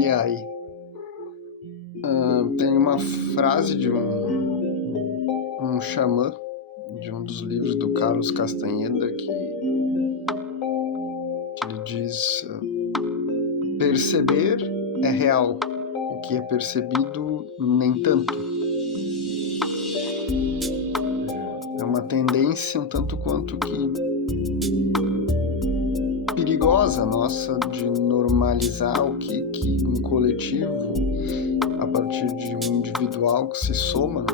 E aí? Tem uma frase de um xamã, de um dos livros do Carlos Castaneda, que ele diz: perceber é real, o que é percebido nem tanto. É uma tendência um tanto quanto que perigosa nossa de normalizar o que um coletivo, a partir de um individual que se soma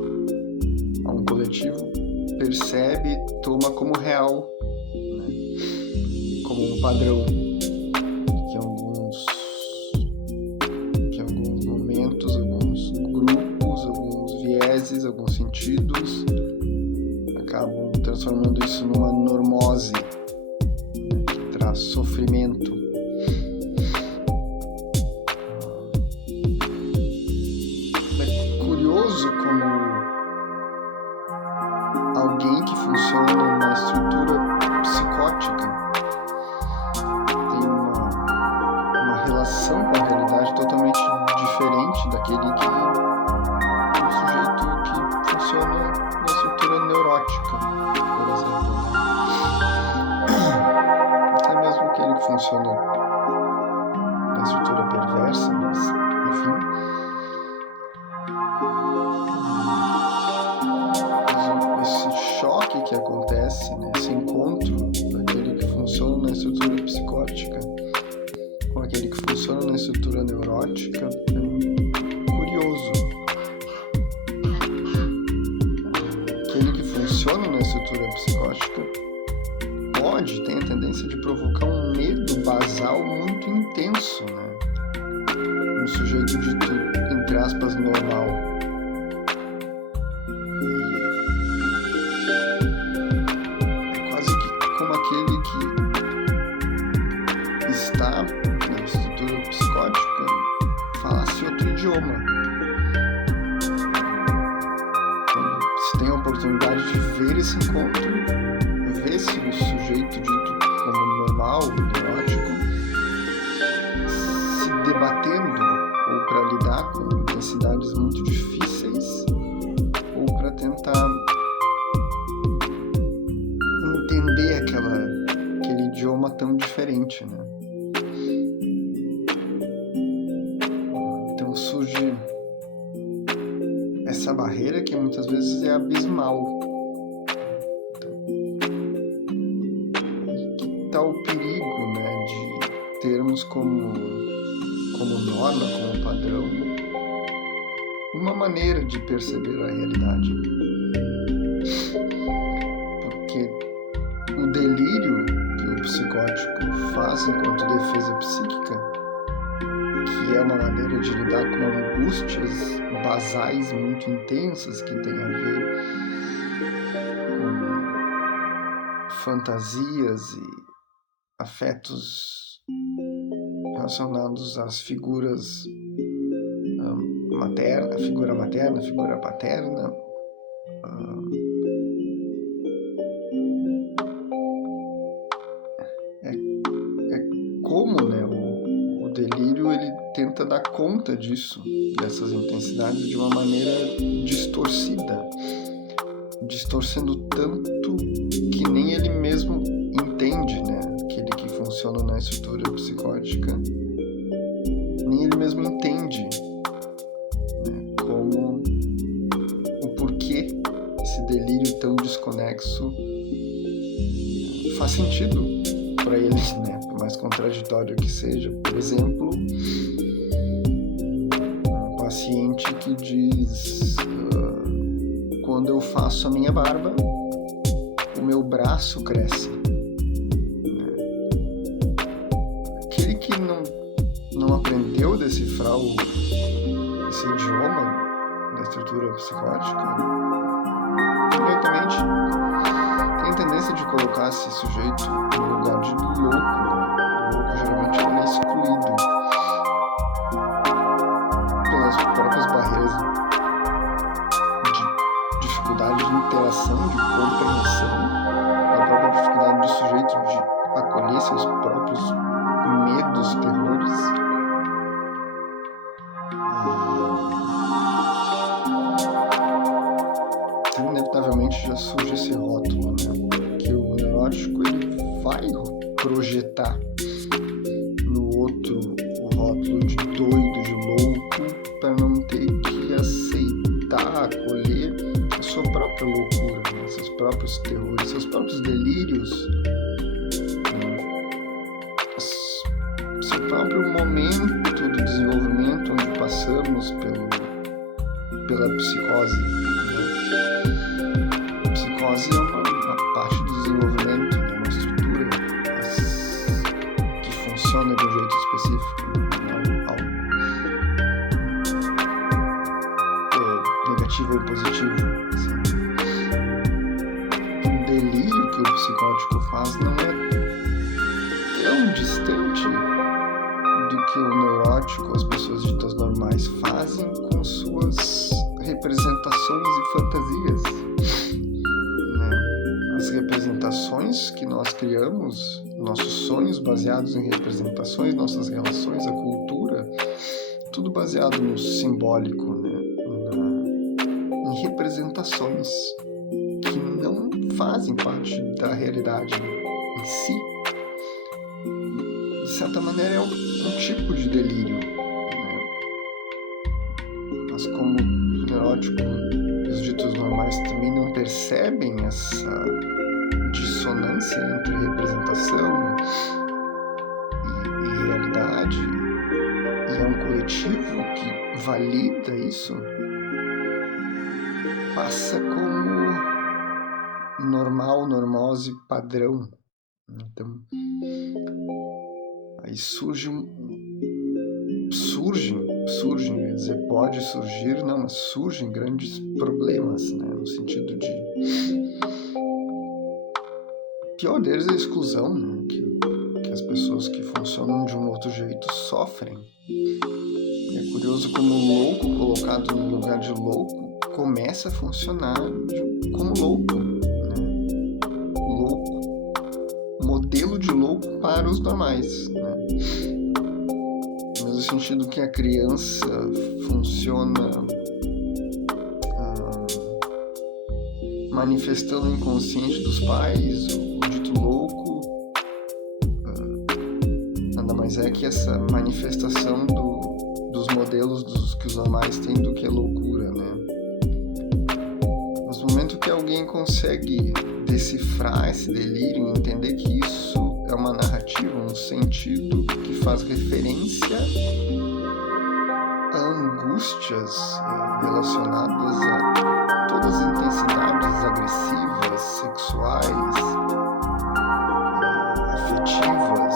a um coletivo, percebe, toma como real, né? Como um padrão, que em alguns momentos, alguns grupos, alguns vieses, alguns sentidos acabam transformando isso numa normose, né, que traz sofrimento. É curioso como alguém que funciona numa estrutura psicótica tem uma relação com a realidade totalmente diferente daquele que o sujeito que funciona numa estrutura neurótica, por exemplo, né? Até mesmo aquele que funciona na estrutura perversa, mas enfim. Esse choque que acontece, né? Esse encontro daquele que funciona na estrutura psicótica com aquele que funciona na estrutura neurótica é curioso. Aquele que funciona na estrutura psicótica tem a tendência de provocar um medo basal muito intenso, né? Um sujeito dito, entre aspas, normal. É quase que como aquele que está na estrutura psicótica falasse outro idioma. Então, se tem a oportunidade de ver esse encontro, ver se o sujeito dito como normal, neurótico, se debatendo ou para lidar com intensidades muito difíceis ou para tentar entender aquele idioma tão diferente, né? Então surge essa barreira que muitas vezes é abismal. O perigo, né, de termos como norma, como padrão, uma maneira de perceber a realidade. Porque o delírio que o psicótico faz enquanto defesa psíquica, que é uma maneira de lidar com angústias basais muito intensas que tem a ver com fantasias e afetos relacionados às figuras materna, figura materna, figura paterna, é como, né, o delírio ele tenta dar conta disso, dessas intensidades de uma maneira distorcida, distorcendo tanto que nem ele mesmo entende, né? Aquele que funciona na estrutura psicótica, nem ele mesmo entende, né, como o porquê esse delírio tão desconexo faz sentido para ele, né? Por mais contraditório que seja. Por exemplo, um paciente que diz: quando eu faço a minha barba, o meu braço cresce. Não aprendeu a decifrar esse idioma da estrutura psicótica, imediatamente tem a tendência de colocar esse sujeito no lugar de louco, né? O louco geralmente ele é excluído pelas próprias barreiras de dificuldade de interação, de compreensão, a própria dificuldade do sujeito de acolher seus próprios medos, terrores. vai projetar no outro o rótulo de doido, de louco, para não ter que aceitar, acolher a sua própria loucura, né? Seus próprios terrores, seus próprios delírios, seu próprio momento do desenvolvimento onde passamos pela psicose, né? A psicose é uma parte do desenvolvimento, né? Uma estrutura que funciona de um jeito específico, né? Algo negativo ou positivo, assim. O delírio que o psicótico faz não é tão distante do que o neurótico, as pessoas ditas normais, fazem com suas representações e fantasias, né? As representações que nós criamos, nossos sonhos baseados em representações, nossas relações, a cultura, tudo baseado no simbólico, né? Em representações que não fazem parte da realidade em si. De certa maneira é um tipo de delírio, né? Mas como o neurótico e os ditos normais também não percebem essa dissonância entre representação e realidade, e é um coletivo que valida isso, passa como normal, normose, padrão. Então, aí surgem, quer dizer, pode surgir, não, mas surgem grandes problemas, né, no sentido de, o pior deles é a exclusão, né, que as pessoas que funcionam de um outro jeito sofrem. E é curioso como o louco colocado no lugar de louco começa a funcionar como louco, né, louco, modelo de louco para os normais, né? No mesmo sentido que a criança funciona manifestando o inconsciente dos pais, o dito louco, nada mais é que essa manifestação dos modelos que os normais têm do que é loucura, né? Mas no momento que alguém consegue decifrar esse delírio e entender que isso é uma narrativa, um sentido que faz referência a angústias relacionadas a todas as intensidades agressivas, sexuais, afetivas,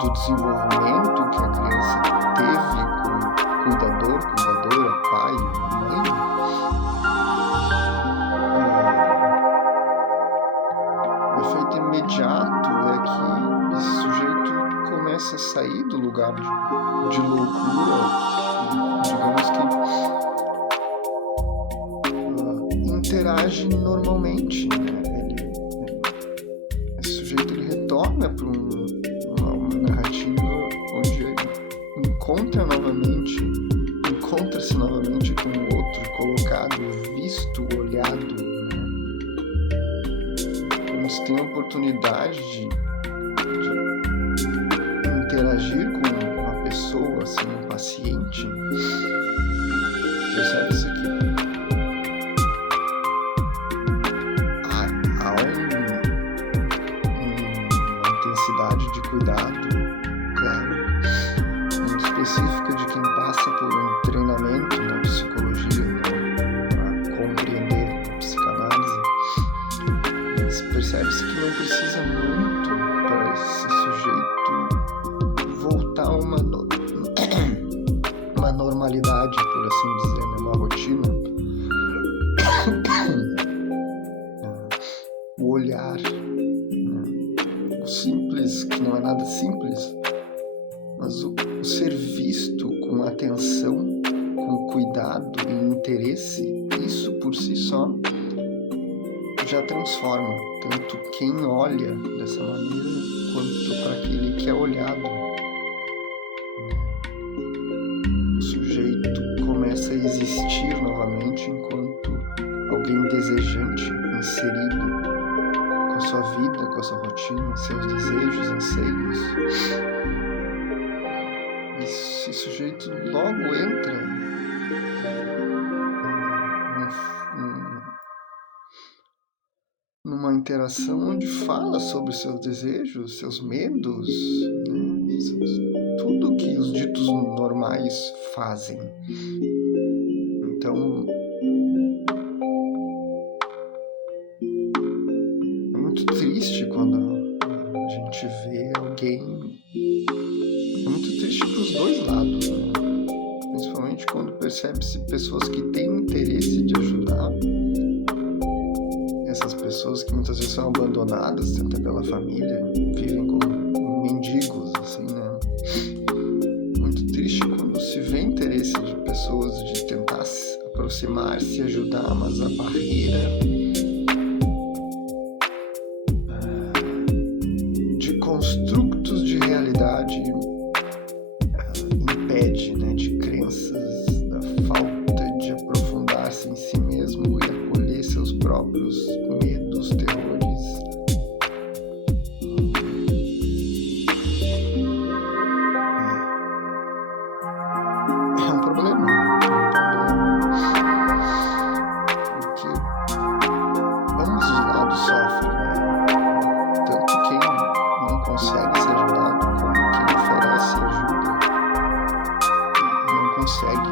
do desenvolvimento que a criança teve com cuidador, cuidadora, pai, mãe. O efeito imediato é que esse sujeito começa a sair do lugar de loucura, digamos que interage normalmente, né? Esse sujeito ele retorna para uma narrativa onde ele encontra-se novamente com o outro, colocado, visto, olhado, né? Como se tem a oportunidade de interagir com uma pessoa, assim, um paciente. Percebe-se que há uma intensidade de cuidado, claro, muito específica de quem passa por um treinamento na psicologia, né, para compreender a psicanálise. Mas percebe-se que não precisa muito para esse sujeito voltar a uma normalidade, por assim dizer, né? Uma rotina. O olhar, né? O simples, que não é nada simples, mas o ser visto com atenção, com cuidado e interesse, isso por si só já transforma tanto quem olha dessa maneira quanto para aquele que é olhado. O sujeito começa a existir novamente enquanto alguém desejante, inserido, com a sua vida, com a sua rotina, seus desejos, anseios. E esse sujeito logo entra numa interação onde fala sobre seus desejos, seus medos, né? Tudo que os ditos normais fazem. Então, é muito triste quando a gente vê alguém. É muito triste para os dois lados, né? Principalmente quando percebe-se pessoas que têm interesse de ajudar. Essas pessoas que muitas vezes são abandonadas até pela família, vivem como mendigos, assim, né? Muito triste quando se vê interesse de pessoas de tentar se aproximar, se ajudar, mas a barreira de construtos de realidade impede, né? De crenças, da falta de aprofundar-se em si mesmo e acolher seus próprios medos, terrores. É um problema, porque ambos os lados sofrem, né? Tanto quem não consegue ser ajudado, como quem oferece ajuda não consegue.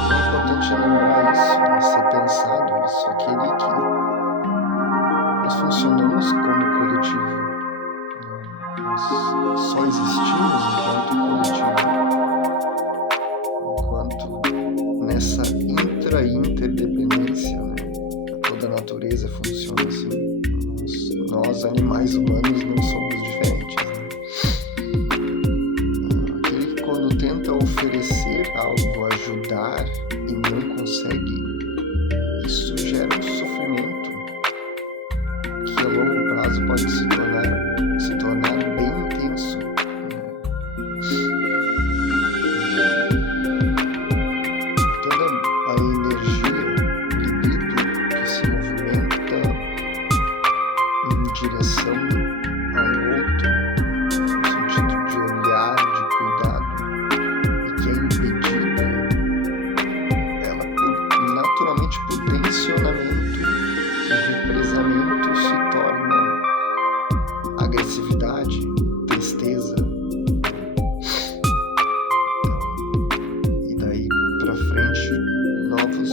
É importante lembrar isso, né? Ser pensado isso, aquele que nós funcionamos como coletivo, né? Nós só existimos enquanto coletivo, enquanto nessa interdependência, né? Toda a natureza funciona assim. Nós animais humanos não somos diferentes, né? Aquele que quando tenta oferecer algo, ajudar e não consegue, isso gera um sofrimento que a longo prazo pode se tornar bem intenso, né? Toda a energia, libido que se movimenta em direção ao outro, no sentido de olhar, de cuidado, e que é impedida, ela naturalmente por tensionamento e represamento se torna agressividade, tristeza. Então, e daí para frente, novos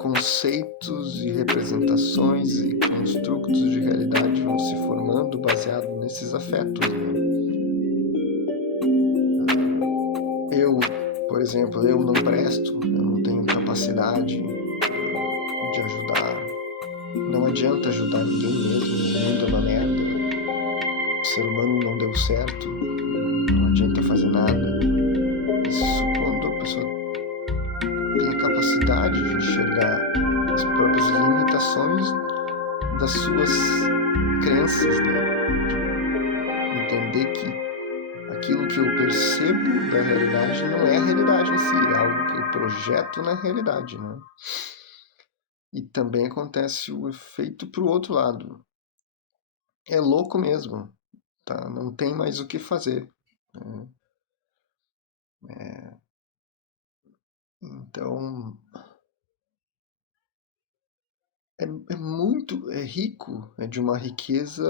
conceitos e representações e construtos de realidade vão se formando baseado nesses afetos, né? Eu, por exemplo, eu não presto, eu não tenho capacidade de ajudar. Não adianta ajudar ninguém mesmo, o mundo é uma merda, o ser humano não deu certo, não adianta fazer nada. Isso quando a pessoa tem a capacidade de enxergar as próprias limitações das suas crenças, né? De entender que aquilo que eu percebo da realidade não é a realidade em si, é algo que eu projeto na realidade, né? E também acontece o efeito pro outro lado. É louco mesmo, tá? Não tem mais o que fazer, né? Então, é rico, é de uma riqueza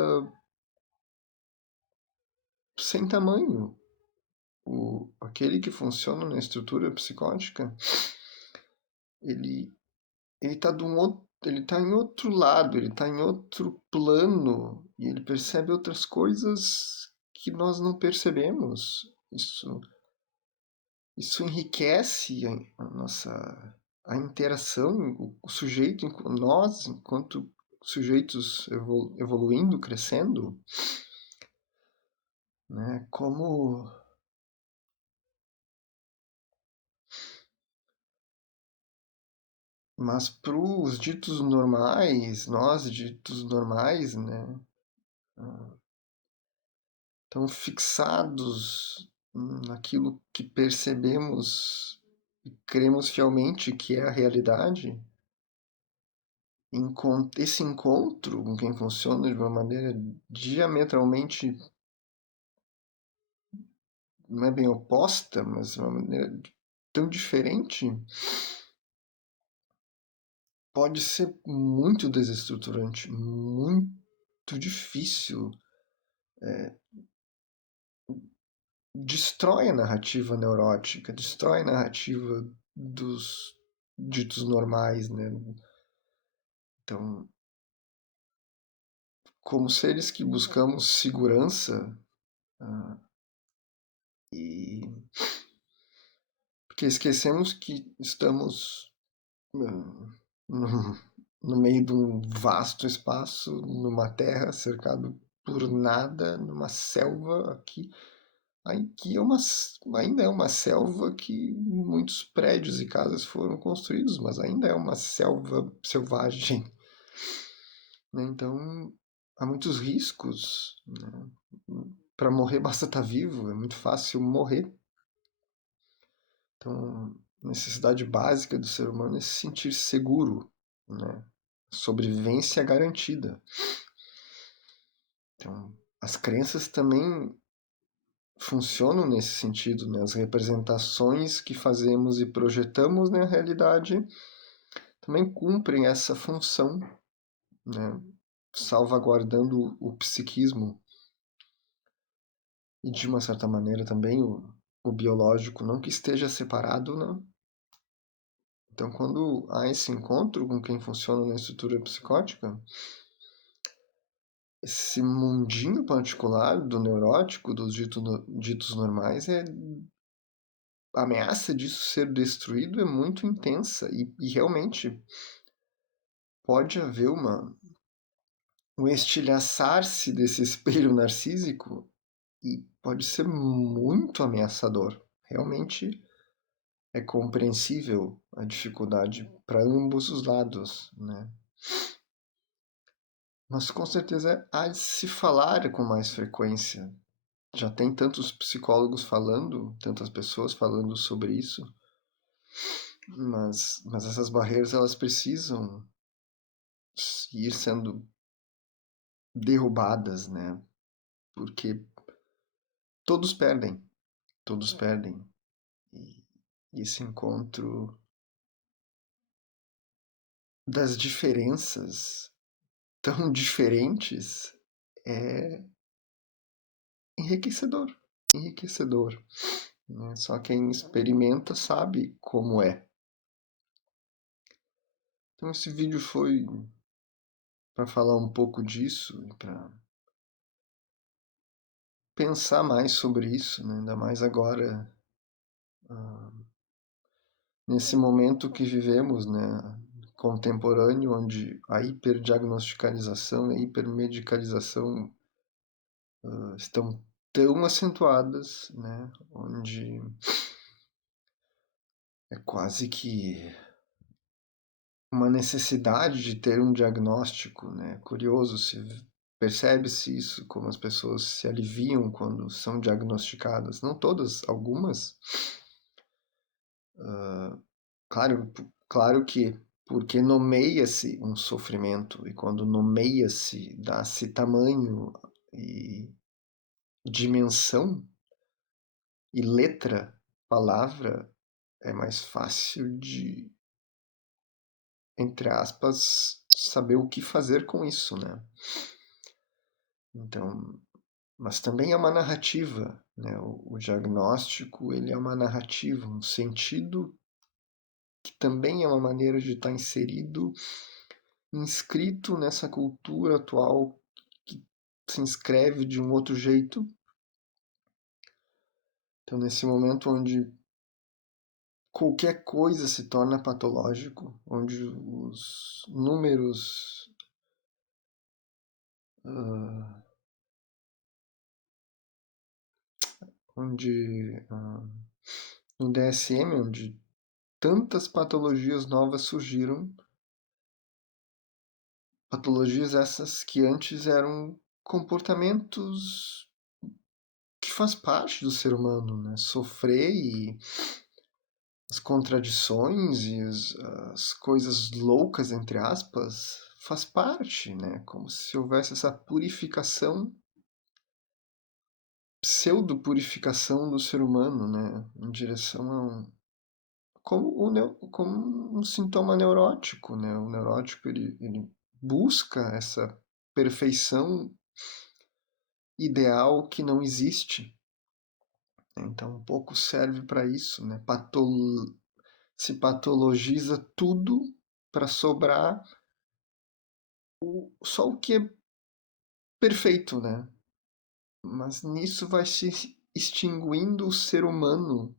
sem tamanho. Aquele que funciona na estrutura psicótica, ele tá ele tá em outro lado, ele tá em outro plano e ele percebe outras coisas que nós não percebemos. Isso enriquece a nossa a interação, o sujeito, nós enquanto sujeitos evoluindo, crescendo, né? Mas para os ditos normais, nós ditos normais, né? Tão fixados naquilo que percebemos e cremos fielmente que é a realidade, esse encontro com quem funciona de uma maneira diametralmente, não é bem oposta, mas de uma maneira tão diferente, pode ser muito desestruturante, muito difícil. Destrói a narrativa neurótica, destrói a narrativa dos ditos normais, né? Então, como seres que buscamos segurança, ah, e porque esquecemos que estamos no, no meio de um vasto espaço, numa terra cercado por nada, numa selva aqui. Aqui ainda é uma selva que muitos prédios e casas foram construídos, mas ainda é uma selva selvagem, né? Então, há muitos riscos, né? Para morrer basta estar vivo, é muito fácil morrer. Então, a necessidade básica do ser humano é se sentir seguro, né? Sobrevivência garantida. Então, as crenças também funcionam nesse sentido, né? As representações que fazemos e projetamos na realidade também cumprem essa função, né? Salvaguardando o psiquismo e, de uma certa maneira, também o biológico, não que esteja separado, né? Então, quando há esse encontro com quem funciona na estrutura psicótica, esse mundinho particular do neurótico, dos ditos normais, a ameaça disso ser destruído é muito intensa e realmente pode haver um estilhaçar-se desse espelho narcísico e pode ser muito ameaçador. Realmente é compreensível a dificuldade para ambos os lados, né? Mas com certeza há de se falar com mais frequência. Já tem tantos psicólogos falando, tantas pessoas falando sobre isso, mas essas barreiras elas precisam ir sendo derrubadas, né? Porque todos perdem, todos perdem. E esse encontro das diferenças tão diferentes é enriquecedor, enriquecedor, né? Só quem experimenta sabe como é. Então esse vídeo foi para falar um pouco disso, para pensar mais sobre isso, né? Ainda mais agora, nesse momento que vivemos, né? Contemporâneo, onde a hiperdiagnosticalização e a hipermedicalização estão tão acentuadas, né? Onde é quase que uma necessidade de ter um diagnóstico, né? Curioso, se percebe-se isso, como as pessoas se aliviam quando são diagnosticadas. Não todas, algumas. Claro, claro que porque nomeia-se um sofrimento e quando nomeia-se, dá-se tamanho e dimensão e letra, palavra, é mais fácil de, entre aspas, saber o que fazer com isso, né? Então, mas também é uma narrativa, né? O diagnóstico, ele é uma narrativa, um sentido que também é uma maneira de estar inserido, inscrito nessa cultura atual que se inscreve de um outro jeito. Então, nesse momento onde qualquer coisa se torna patológico, onde os números onde no DSM, onde tantas patologias novas surgiram, patologias essas que antes eram comportamentos que faz parte do ser humano, né? Sofrer as contradições e as coisas loucas, entre aspas, faz parte, né? Como se houvesse essa purificação, pseudo-purificação do ser humano, né? Em direção a como um sintoma neurótico, né? O neurótico, ele busca essa perfeição ideal que não existe. Então, um pouco serve para isso, né? Se patologiza tudo para sobrar só o que é perfeito, né? Mas nisso vai se extinguindo o ser humano,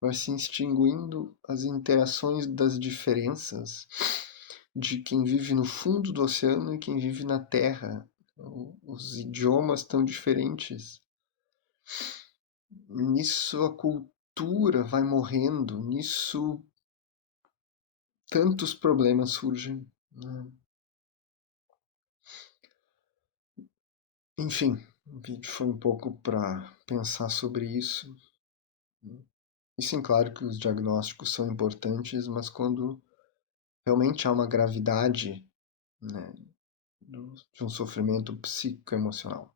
vai se extinguindo as interações das diferenças de quem vive no fundo do oceano e quem vive na terra. Os idiomas estão diferentes. Nisso a cultura vai morrendo, nisso tantos problemas surgem, né? Enfim, o vídeo foi um pouco para pensar sobre isso. E sim, claro que os diagnósticos são importantes, mas quando realmente há uma gravidade, né, de um sofrimento psicoemocional.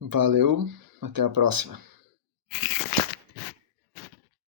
Valeu, até a próxima.